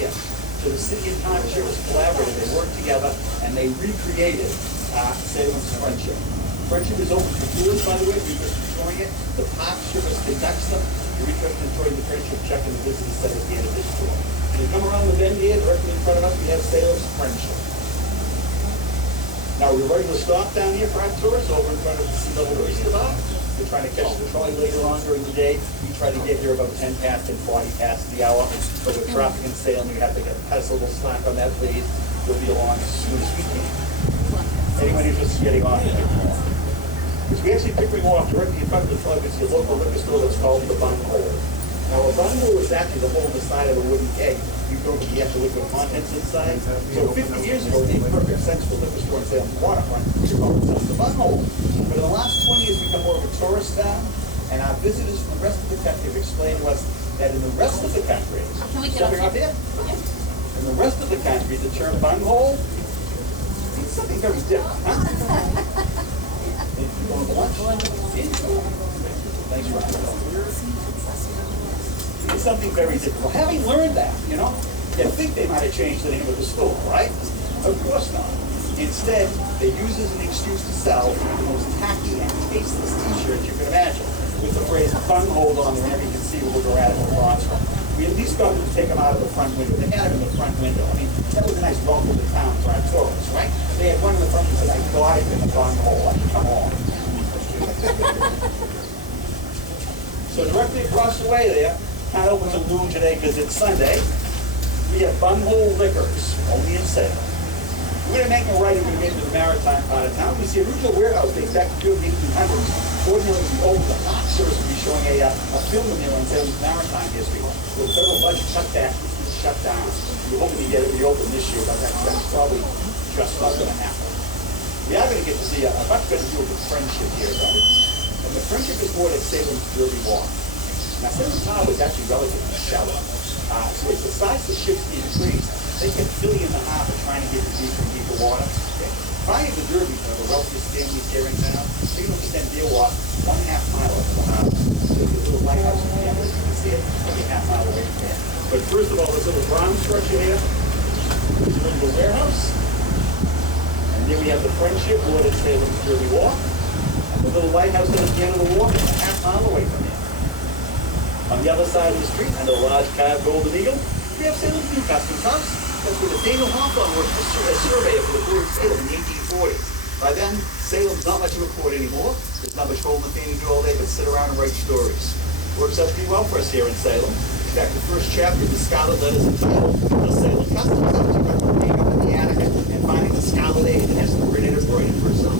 here. So the city and town sheriffs collaborated, they worked together, and they recreated Salem's Friendship. Friendship is open for tours, by the way, if you're just enjoying it. The park service conducts them. If you're interested in enjoying the Friendship, check in the visitor center at the end of this tour. When you come around the bend here, directly in front of us, we have Salem's Friendship. Now, we're ready to stop down here for our tours over in front of the Sea Level Oyster Bar. We're trying to catch the trolley later on during the day. We try to get here about 10 past and 40 past the hour. So with traffic in Salem, we have to cut us a little slack on that, please. We'll be along as soon as we can. Anyone who's just getting on here. Because we actually Pickering Wharf directly in front of the trolley, it's your local liquor store that's called the Bun Hole. Now, a bun hole is actually the hole in the side of a wooden keg. You go to the actual liquid contents inside. So 50 years ago, it made perfect sense for a liquor store in Salem waterfront to call themselves the Bun Hole. But in the last 20 years, we've become more of a tourist town, and our visitors from the rest of the country have explained to us that in the rest of the country, something up here? In the rest of the country, the term bun hole means something very different, huh? You going to lunch? Thanks, Ryan. It's something very different. Well, having learned that, you think they might have changed the name of the store, right? Of course not. Instead, they use it as an excuse to sell the most tacky and tasteless t-shirts you can imagine, with the phrase bun hole on there and every conceivable grammatical construct. We at least got them to take them out of the front window. They had them in the front window. I mean, that was a nice welcome to town for our tourists, right? They had one in the front that said, I got it in the bun hole. I mean, come on. So directly across the way there, kind of opens at noon today because it's Sunday. We have Bunhole Liquors, only in Salem. We're going to make a right as we get into the maritime part of town. We see a original warehouse dates back to the 1800s. Ordinarily, the old park service will be showing a film reel on Salem's maritime history. The federal budget cutback is shut down. We're hoping to get it reopened this year, but that's probably just not going to happen. We are going to get to see a much better view of the Friendship here, though. And the Friendship is more than Salem's Derby Walk. Now, Salem's Harbor is actually relatively shallow. So as the size of the ships increase, they kept filling in the harbor trying to get to deeper and deeper water. Prior to the Derby, the wealthiest families here in town, they can extend their walk 1.5 mile up the harbor. There's a little lighthouse at the end, as you can see it, only a half mile away from there. But first of all, this little brown structure here, this is the warehouse. And then we have the Friendship, or it's Salem's Derby Walk. And the little lighthouse at the end of the walk is a half mile away from there. On the other side of the street, under a large carved golden eagle, we have Salem's new customs house. That's where Nathaniel Hawthorne worked as surveyor for the port of Salem in the 1840s. By then, Salem's not much of a port anymore. There's not much old Nathaniel to do all day but sit around and write stories. Works out pretty well for us here in Salem. In fact, the first chapter of the Scarlet Letters entitled The Salem Customs House, you got to dig up in the attic and finding the Scarlet A that has the grid embroidered for itself.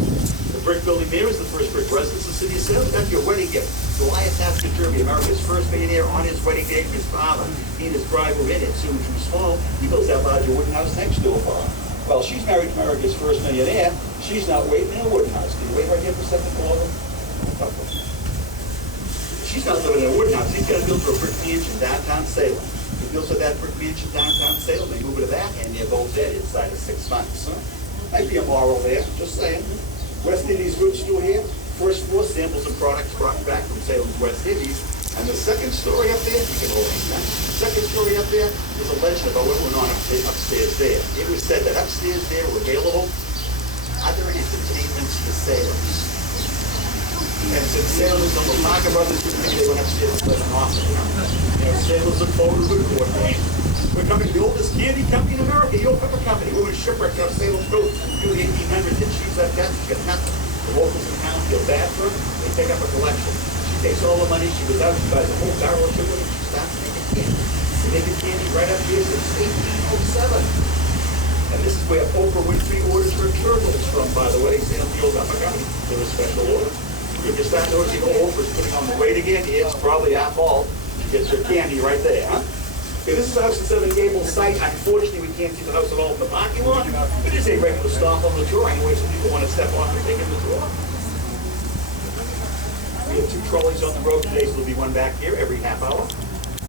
The brick building there is the first brick residence of the city of Salem. That's your wedding gift. Goliath Tasker Derby, America's first millionaire, on his wedding day for his father. He and his bride were in it. Soon too small, he builds that larger wooden house next door for her. Well, she's married to America's first millionaire. She's not waiting in a wooden house. Can you wait right here for a second, Paula? She's not living in a wooden house. He's got to build her a brick mansion downtown Salem. He builds her that brick mansion downtown Salem. They move her to that, and they're both dead inside of 6 months. Might be a moral there, just saying. West Indies goods store here. First floor, samples and products brought back from Salem's West Indies. And the second story up there, you can hold it, man. Second story up there is a legend about what went on upstairs there. It was said that upstairs there were available other entertainments for sailors. And since sailors on the Parker Brothers didn't think they went upstairs and let them off. Sailors and photos would coordinate. We're coming to the oldest candy company in America, your pepper company. We were shipwrecked off Salem's coast through the 1800s, and she's left that, she got nothing. The locals in town feel bad for her, they take up a collection. She takes all the money, she goes out, she buys a whole barrel of sugar, and she starts making candy. They make candy right up here since 1807. And this is where Oprah Winfrey orders her turtles from, by the way. Salem's the old upper company. They're a special order. If you start noticing Oprah's putting on the weight again, it's probably our fault. She gets her candy right there, huh? Okay, this is the house at Seven Gables site. Unfortunately, we can't see the house at all in the parking lot. It is a regular stop on the tour anyway, so people want to step off and take in the tour. We have 2 trolleys on the road today, so there'll be one back here every half hour.